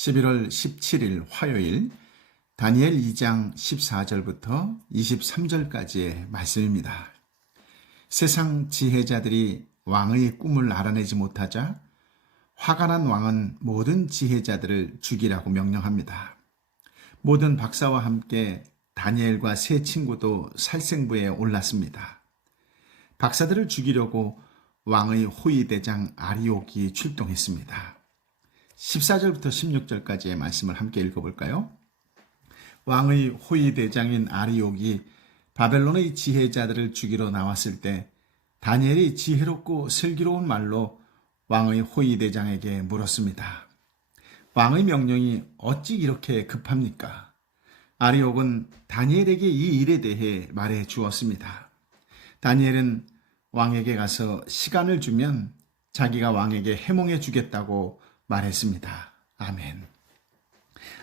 11월 17일 화요일 다니엘 2장 14절부터 23절까지의 말씀입니다. 세상 지혜자들이 왕의 꿈을 알아내지 못하자 화가 난 왕은 모든 지혜자들을 죽이라고 명령합니다. 모든 박사와 함께 다니엘과 세 친구도 살생부에 올랐습니다. 박사들을 죽이려고 왕의 호위대장 아리옥이 출동했습니다. 14절부터 16절까지의 말씀을 함께 읽어볼까요? 왕의 호위대장인 아리옥이 바벨론의 지혜자들을 죽이러 나왔을 때 다니엘이 지혜롭고 슬기로운 말로 왕의 호위대장에게 물었습니다. 왕의 명령이 어찌 이렇게 급합니까? 아리옥은 다니엘에게 이 일에 대해 말해 주었습니다. 다니엘은 왕에게 가서 시간을 주면 자기가 왕에게 해몽해 주겠다고 말했습니다. 아멘.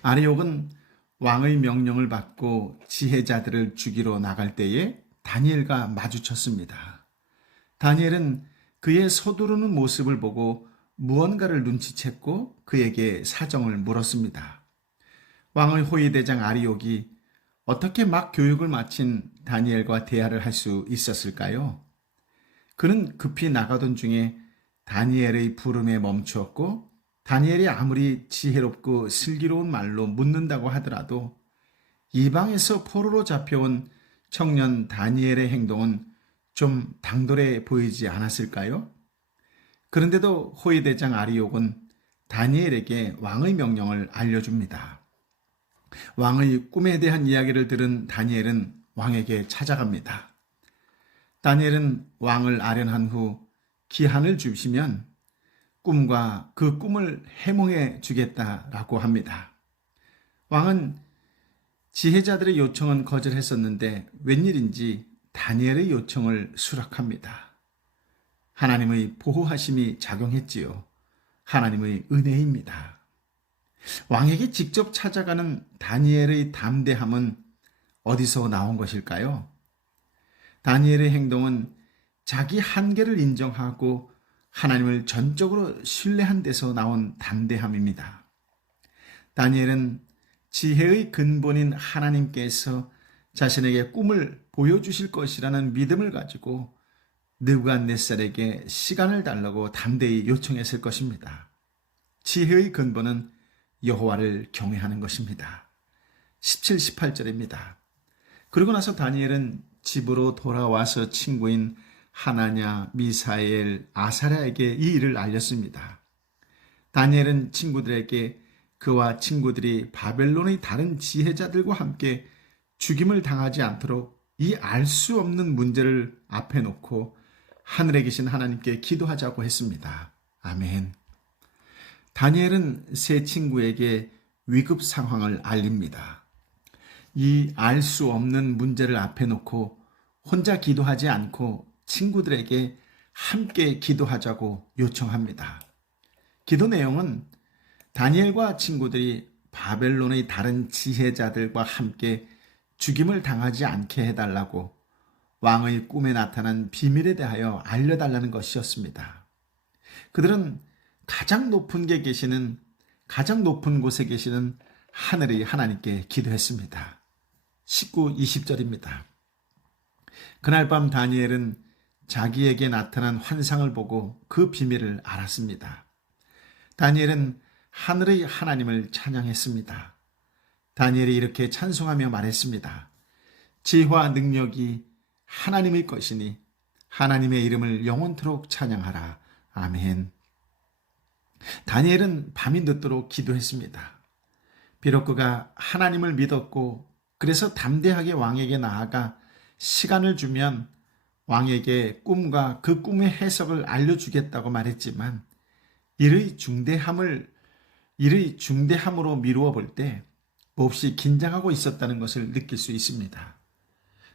아리옥은 왕의 명령을 받고 지혜자들을 죽이러 나갈 때에 다니엘과 마주쳤습니다. 다니엘은 그의 서두르는 모습을 보고 무언가를 눈치챘고 그에게 사정을 물었습니다. 왕의 호위대장 아리옥이 어떻게 막 교육을 마친 다니엘과 대화를 할 수 있었을까요? 그는 급히 나가던 중에 다니엘의 부름에 멈추었고 다니엘이 아무리 지혜롭고 슬기로운 말로 묻는다고 하더라도 이방에서 포로로 잡혀온 청년 다니엘의 행동은 좀 당돌해 보이지 않았을까요? 그런데도 호위대장 아리옥은 다니엘에게 왕의 명령을 알려줍니다. 왕의 꿈에 대한 이야기를 들은 다니엘은 왕에게 찾아갑니다. 다니엘은 왕을 아련한 후 기한을 주시면 꿈과 그 꿈을 해몽해 주겠다라고 합니다. 왕은 지혜자들의 요청은 거절했었는데 웬일인지 다니엘의 요청을 수락합니다. 하나님의 보호하심이 작용했지요. 하나님의 은혜입니다. 왕에게 직접 찾아가는 다니엘의 담대함은 어디서 나온 것일까요? 다니엘의 행동은 자기 한계를 인정하고 하나님을 전적으로 신뢰한 데서 나온 담대함입니다. 다니엘은 지혜의 근본인 하나님께서 자신에게 꿈을 보여주실 것이라는 믿음을 가지고 느부갓네살에게 시간을 달라고 담대히 요청했을 것입니다. 지혜의 근본은 여호와를 경외하는 것입니다. 17, 18절입니다. 그러고 나서 다니엘은 집으로 돌아와서 친구인 하나냐, 미사엘, 아사랴에게 이 일을 알렸습니다. 다니엘은 친구들에게 그와 친구들이 바벨론의 다른 지혜자들과 함께 죽임을 당하지 않도록 이 알 수 없는 문제를 앞에 놓고 하늘에 계신 하나님께 기도하자고 했습니다. 아멘. 다니엘은 세 친구에게 위급 상황을 알립니다. 이 알 수 없는 문제를 앞에 놓고 혼자 기도하지 않고 친구들에게 함께 기도하자고 요청합니다. 기도 내용은 다니엘과 친구들이 바벨론의 다른 지혜자들과 함께 죽임을 당하지 않게 해달라고 왕의 꿈에 나타난 비밀에 대하여 알려달라는 것이었습니다. 그들은 가장 높은 곳에 계시는 하늘의 하나님께 기도했습니다. 19, 20절입니다. 그날 밤 다니엘은 자기에게 나타난 환상을 보고 그 비밀을 알았습니다. 다니엘은 하늘의 하나님을 찬양했습니다. 다니엘이 이렇게 찬송하며 말했습니다. 지혜와 능력이 하나님의 것이니 하나님의 이름을 영원토록 찬양하라. 아멘. 다니엘은 밤이 늦도록 기도했습니다. 비록 그가 하나님을 믿었고 그래서 담대하게 왕에게 나아가 시간을 주면 왕에게 꿈과 그 꿈의 해석을 알려주겠다고 말했지만 일의 중대함으로 미루어 볼 때 몹시 긴장하고 있었다는 것을 느낄 수 있습니다.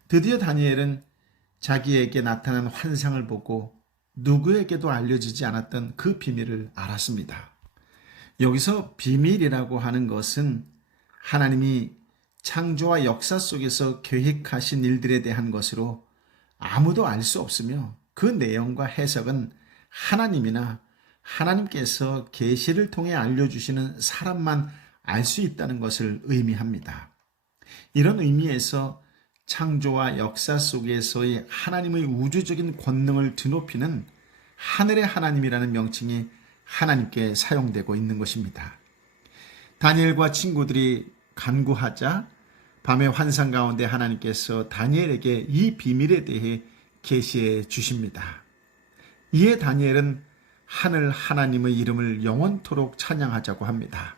드디어 다니엘은 자기에게 나타난 환상을 보고 누구에게도 알려지지 않았던 그 비밀을 알았습니다. 여기서 비밀이라고 하는 것은 하나님이 창조와 역사 속에서 계획하신 일들에 대한 것으로 아무도 알 수 없으며 그 내용과 해석은 하나님이나 하나님께서 계시를 통해 알려주시는 사람만 알 수 있다는 것을 의미합니다. 이런 의미에서 창조와 역사 속에서의 하나님의 우주적인 권능을 드높이는 하늘의 하나님이라는 명칭이 하나님께 사용되고 있는 것입니다. 다니엘과 친구들이 간구하자 밤의 환상 가운데 하나님께서 다니엘에게 이 비밀에 대해 계시해 주십니다. 이에 다니엘은 하늘 하나님의 이름을 영원토록 찬양하자고 합니다.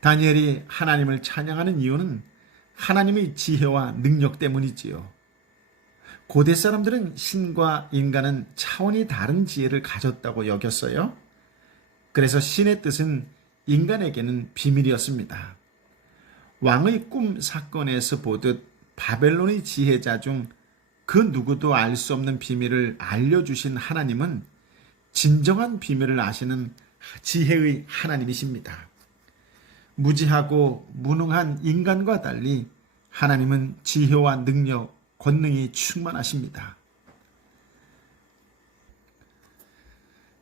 다니엘이 하나님을 찬양하는 이유는 하나님의 지혜와 능력 때문이지요. 고대 사람들은 신과 인간은 차원이 다른 지혜를 가졌다고 여겼어요. 그래서 신의 뜻은 인간에게는 비밀이었습니다. 왕의 꿈 사건에서 보듯 바벨론의 지혜자 중 그 누구도 알 수 없는 비밀을 알려주신 하나님은 진정한 비밀을 아시는 지혜의 하나님이십니다. 무지하고 무능한 인간과 달리 하나님은 지혜와 능력, 권능이 충만하십니다.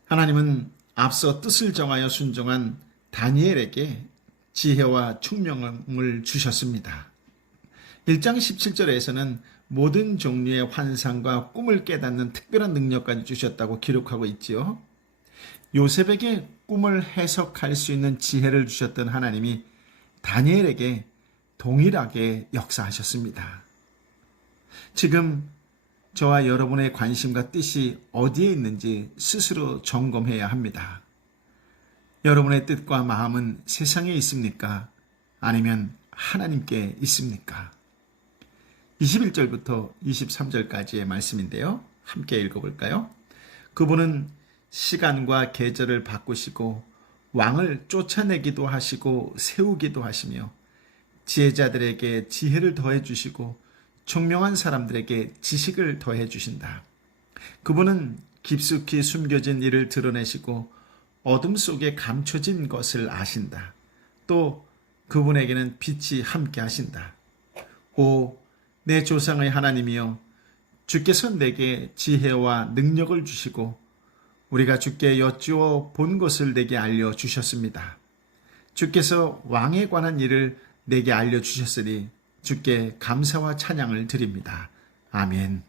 하나님은 앞서 뜻을 정하여 순종한 다니엘에게 지혜와 총명을 주셨습니다. 1장 17절에서는 모든 종류의 환상과 꿈을 깨닫는 특별한 능력까지 주셨다고 기록하고 있지요. 요셉에게 꿈을 해석할 수 있는 지혜를 주셨던 하나님이 다니엘에게 동일하게 역사하셨습니다. 지금 저와 여러분의 관심과 뜻이 어디에 있는지 스스로 점검해야 합니다. 여러분의 뜻과 마음은 세상에 있습니까? 아니면 하나님께 있습니까? 21절부터 23절까지의 말씀인데요. 함께 읽어볼까요? 그분은 시간과 계절을 바꾸시고 왕을 쫓아내기도 하시고 세우기도 하시며 지혜자들에게 지혜를 더해 주시고 총명한 사람들에게 지식을 더해 주신다. 그분은 깊숙이 숨겨진 일을 드러내시고 어둠 속에 감춰진 것을 아신다. 또 그분에게는 빛이 함께 하신다. 오, 내 조상의 하나님이여, 주께서 내게 지혜와 능력을 주시고 우리가 주께 여쭈어 본 것을 내게 알려주셨습니다. 주께서 왕에 관한 일을 내게 알려주셨으니 주께 감사와 찬양을 드립니다. 아멘.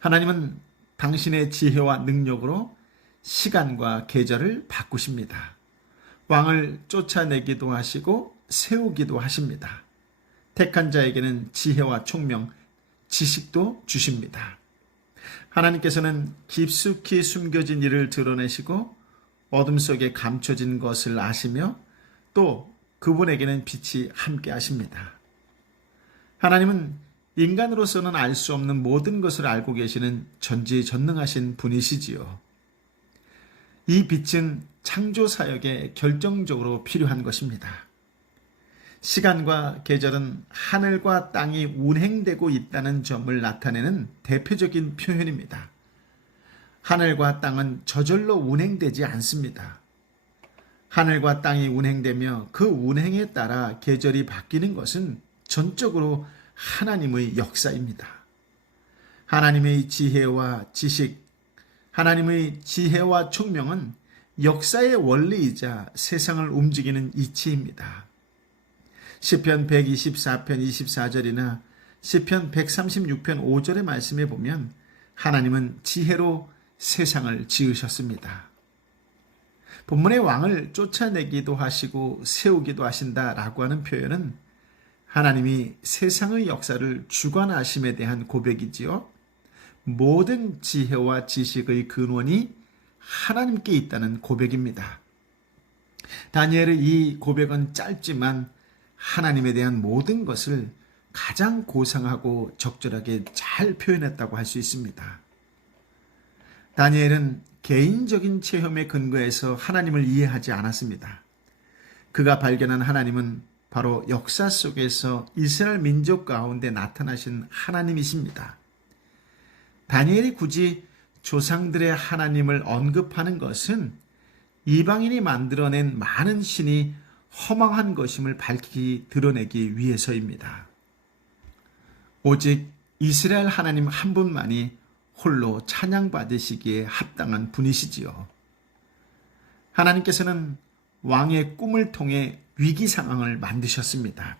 하나님은 당신의 지혜와 능력으로 시간과 계절을 바꾸십니다. 왕을 쫓아내기도 하시고 세우기도 하십니다. 택한 자에게는 지혜와 총명, 지식도 주십니다. 하나님께서는 깊숙이 숨겨진 일을 드러내시고 어둠 속에 감춰진 것을 아시며 또 그분에게는 빛이 함께 하십니다. 하나님은 인간으로서는 알 수 없는 모든 것을 알고 계시는 전지전능하신 분이시지요. 이 빛은 창조 사역에 결정적으로 필요한 것입니다. 시간과 계절은 하늘과 땅이 운행되고 있다는 점을 나타내는 대표적인 표현입니다. 하늘과 땅은 저절로 운행되지 않습니다. 하늘과 땅이 운행되며 그 운행에 따라 계절이 바뀌는 것은 전적으로 하나님의 역사입니다. 하나님의 지혜와 지식, 하나님의 지혜와 총명은 역사의 원리이자 세상을 움직이는 이치입니다. 시편 124편 24절이나 시편 136편 5절의 말씀에 보면 하나님은 지혜로 세상을 지으셨습니다. 본문의 왕을 쫓아내기도 하시고 세우기도 하신다라고 하는 표현은 하나님이 세상의 역사를 주관하심에 대한 고백이지요. 모든 지혜와 지식의 근원이 하나님께 있다는 고백입니다. 다니엘의 이 고백은 짧지만 하나님에 대한 모든 것을 가장 고상하고 적절하게 잘 표현했다고 할 수 있습니다. 다니엘은 개인적인 체험에 근거해서 하나님을 이해하지 않았습니다. 그가 발견한 하나님은 바로 역사 속에서 이스라엘 민족 가운데 나타나신 하나님이십니다. 다니엘이 굳이 조상들의 하나님을 언급하는 것은 이방인이 만들어낸 많은 신이 허망한 것임을 밝히 드러내기 위해서입니다. 오직 이스라엘 하나님 한 분만이 홀로 찬양받으시기에 합당한 분이시지요. 하나님께서는 왕의 꿈을 통해 위기 상황을 만드셨습니다.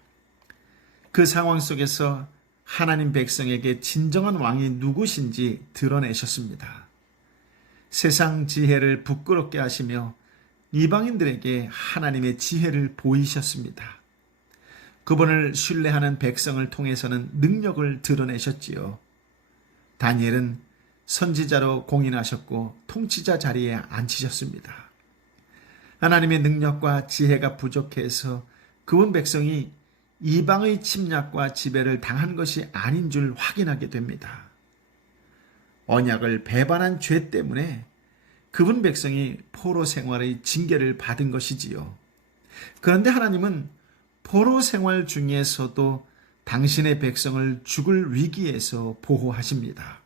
그 상황 속에서 하나님 백성에게 진정한 왕이 누구신지 드러내셨습니다. 세상 지혜를 부끄럽게 하시며 이방인들에게 하나님의 지혜를 보이셨습니다. 그분을 신뢰하는 백성을 통해서는 능력을 드러내셨지요. 다니엘은 선지자로 공인하셨고 통치자 자리에 앉히셨습니다. 하나님의 능력과 지혜가 부족해서 그분 백성이 이방의 침략과 지배를 당한 것이 아닌 줄 확인하게 됩니다. 언약을 배반한 죄 때문에 그분 백성이 포로 생활의 징계를 받은 것이지요. 그런데 하나님은 포로 생활 중에서도 당신의 백성을 죽을 위기에서 보호하십니다.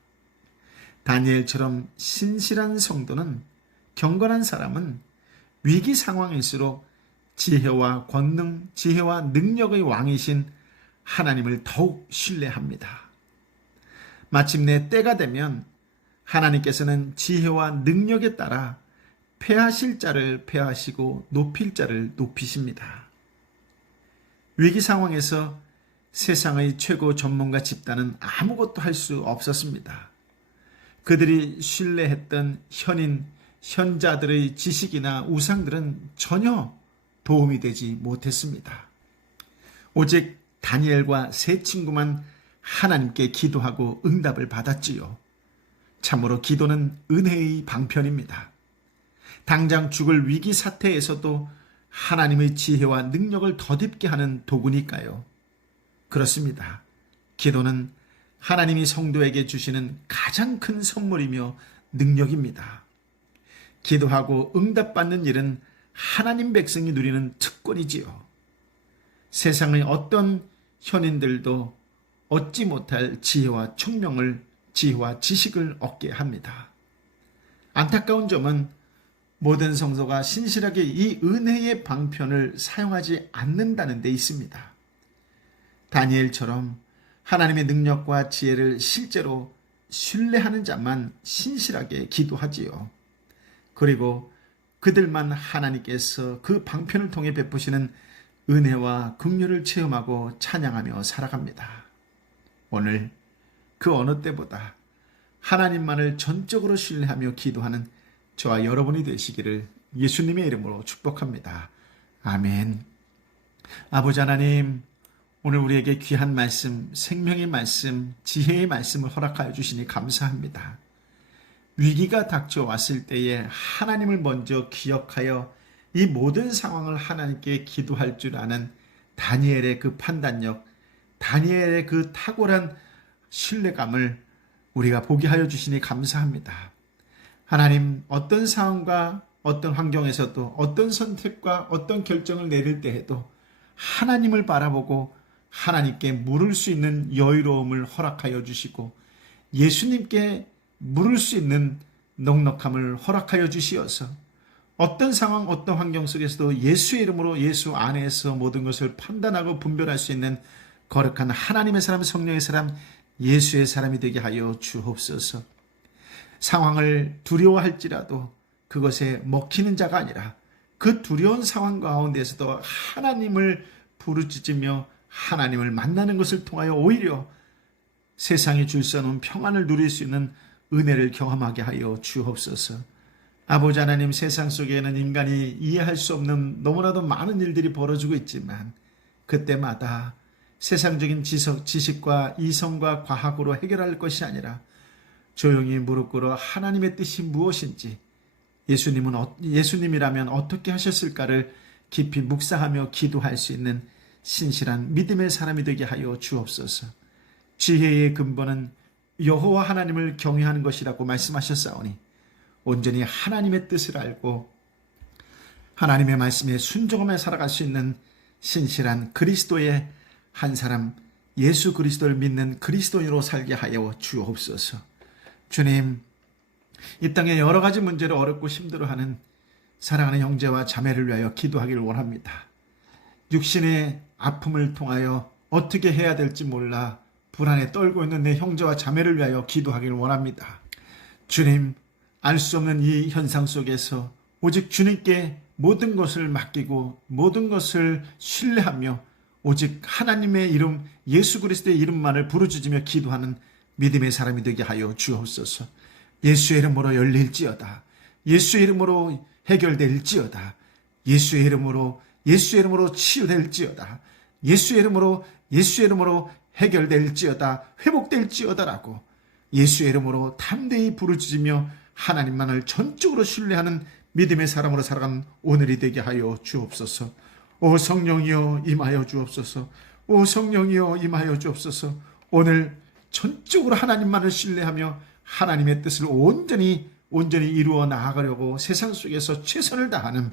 다니엘처럼 신실한 성도는, 경건한 사람은 위기 상황일수록 지혜와 권능, 지혜와 능력의 왕이신 하나님을 더욱 신뢰합니다. 마침내 때가 되면 하나님께서는 지혜와 능력에 따라 패하실 자를 패하시고 높일 자를 높이십니다. 위기 상황에서 세상의 최고 전문가 집단은 아무것도 할 수 없었습니다. 그들이 신뢰했던 현자들의 지식이나 우상들은 전혀 도움이 되지 못했습니다. 오직 다니엘과 세 친구만 하나님께 기도하고 응답을 받았지요. 참으로 기도는 은혜의 방편입니다. 당장 죽을 위기 사태에서도 하나님의 지혜와 능력을 덧입게 하는 도구니까요. 그렇습니다. 기도는 하나님이 성도에게 주시는 가장 큰 선물이며 능력입니다. 기도하고 응답받는 일은 하나님 백성이 누리는 특권이지요. 세상의 어떤 현인들도 얻지 못할 지혜와 총명을, 지혜와 지식을 얻게 합니다. 안타까운 점은 모든 성도가 신실하게 이 은혜의 방편을 사용하지 않는다는 데 있습니다. 다니엘처럼 하나님의 능력과 지혜를 실제로 신뢰하는 자만 신실하게 기도하지요. 그리고 그들만 하나님께서 그 방편을 통해 베푸시는 은혜와 긍휼을 체험하고 찬양하며 살아갑니다. 오늘 그 어느 때보다 하나님만을 전적으로 신뢰하며 기도하는 저와 여러분이 되시기를 예수님의 이름으로 축복합니다. 아멘. 아버지 하나님, 오늘 우리에게 귀한 말씀, 생명의 말씀, 지혜의 말씀을 허락하여 주시니 감사합니다. 위기가 닥쳐왔을 때에 하나님을 먼저 기억하여 이 모든 상황을 하나님께 기도할 줄 아는 다니엘의 그 판단력, 다니엘의 그 탁월한 신뢰감을 우리가 보게 하여 주시니 감사합니다. 하나님, 어떤 상황과 어떤 환경에서도 어떤 선택과 어떤 결정을 내릴 때에도 하나님을 바라보고 하나님께 물을 수 있는 여유로움을 허락하여 주시고 예수님께 물을 수 있는 넉넉함을 허락하여 주시어서 어떤 상황, 어떤 환경 속에서도 예수의 이름으로 예수 안에서 모든 것을 판단하고 분별할 수 있는 거룩한 하나님의 사람, 성령의 사람, 예수의 사람이 되게 하여 주옵소서. 상황을 두려워할지라도 그것에 먹히는 자가 아니라 그 두려운 상황 가운데서도 하나님을 부르짖으며 하나님을 만나는 것을 통하여 오히려 세상에 줄 수 없는 평안을 누릴 수 있는 은혜를 경험하게 하여 주옵소서. 아버지 하나님, 세상 속에는 인간이 이해할 수 없는 너무나도 많은 일들이 벌어지고 있지만 그때마다 세상적인 지식과 이성과 과학으로 해결할 것이 아니라 조용히 무릎 꿇어 하나님의 뜻이 무엇인지, 예수님이라면 어떻게 하셨을까를 깊이 묵상하며 기도할 수 있는 신실한 믿음의 사람이 되게 하여 주옵소서. 지혜의 근본은 여호와 하나님을 경외하는 것이라고 말씀하셨사오니 온전히 하나님의 뜻을 알고 하나님의 말씀에 순종하며 살아갈 수 있는 신실한 그리스도의 한 사람, 예수 그리스도를 믿는 그리스도인으로 살게 하여 주옵소서. 주님, 이 땅에 여러 가지 문제로 어렵고 힘들어하는 사랑하는 형제와 자매를 위하여 기도하기를 원합니다. 육신의 아픔을 통하여 어떻게 해야 될지 몰라 불안에 떨고 있는 내 형제와 자매를 위하여 기도하기를 원합니다. 주님, 알 수 없는 이 현상 속에서 오직 주님께 모든 것을 맡기고 모든 것을 신뢰하며 오직 하나님의 이름, 예수 그리스도의 이름만을 부르짖으며 기도하는 믿음의 사람이 되게 하여 주옵소서. 예수의 이름으로 열릴지어다. 예수의 이름으로 해결될지어다. 예수의 이름으로 치유될지어다. 예수의 이름으로 해결될지어다. 회복될지어다라고 예수의 이름으로 담대히 부르짖으며 하나님만을 전적으로 신뢰하는 믿음의 사람으로 살아가는 오늘이 되게 하여 주옵소서. 오 성령이여 임하여 주옵소서. 오 성령이여 임하여 주옵소서. 오늘 전적으로 하나님만을 신뢰하며 하나님의 뜻을 온전히 이루어 나아가려고 세상 속에서 최선을 다하는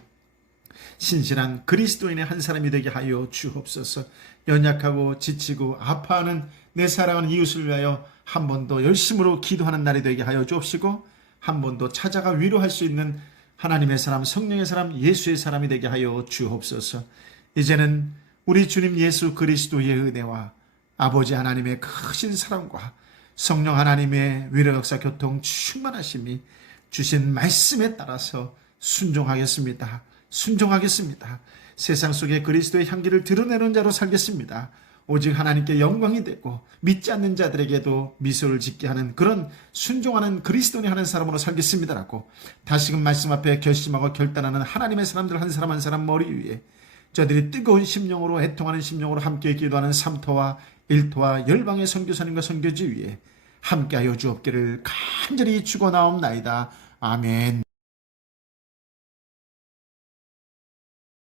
신실한 그리스도인의 한 사람이 되게 하여 주옵소서. 연약하고 지치고 아파하는 내 사랑하는 이웃을 위하여 한 번 더 열심으로 기도하는 날이 되게 하여 주옵시고 한 번 더 찾아가 위로할 수 있는 하나님의 사람, 성령의 사람, 예수의 사람이 되게 하여 주옵소서. 이제는 우리 주님 예수 그리스도의 은혜와 아버지 하나님의 크신 사랑과 성령 하나님의 위로 역사 교통 충만하심이 주신 말씀에 따라서 순종하겠습니다. 세상 속에 그리스도의 향기를 드러내는 자로 살겠습니다. 오직 하나님께 영광이 되고 믿지 않는 자들에게도 미소를 짓게 하는 그런 순종하는 그리스도인이 하는 사람으로 살겠습니다라고 다시금 말씀 앞에 결심하고 결단하는 하나님의 사람들 한 사람 한 사람 머리 위에 저들이 뜨거운 심령으로 애통하는 심령으로 함께 기도하는 삼터와 일터와 열방의 선교사님과 선교지 위에 함께하여 주옵기를 간절히 축원하옵나이다. 아멘.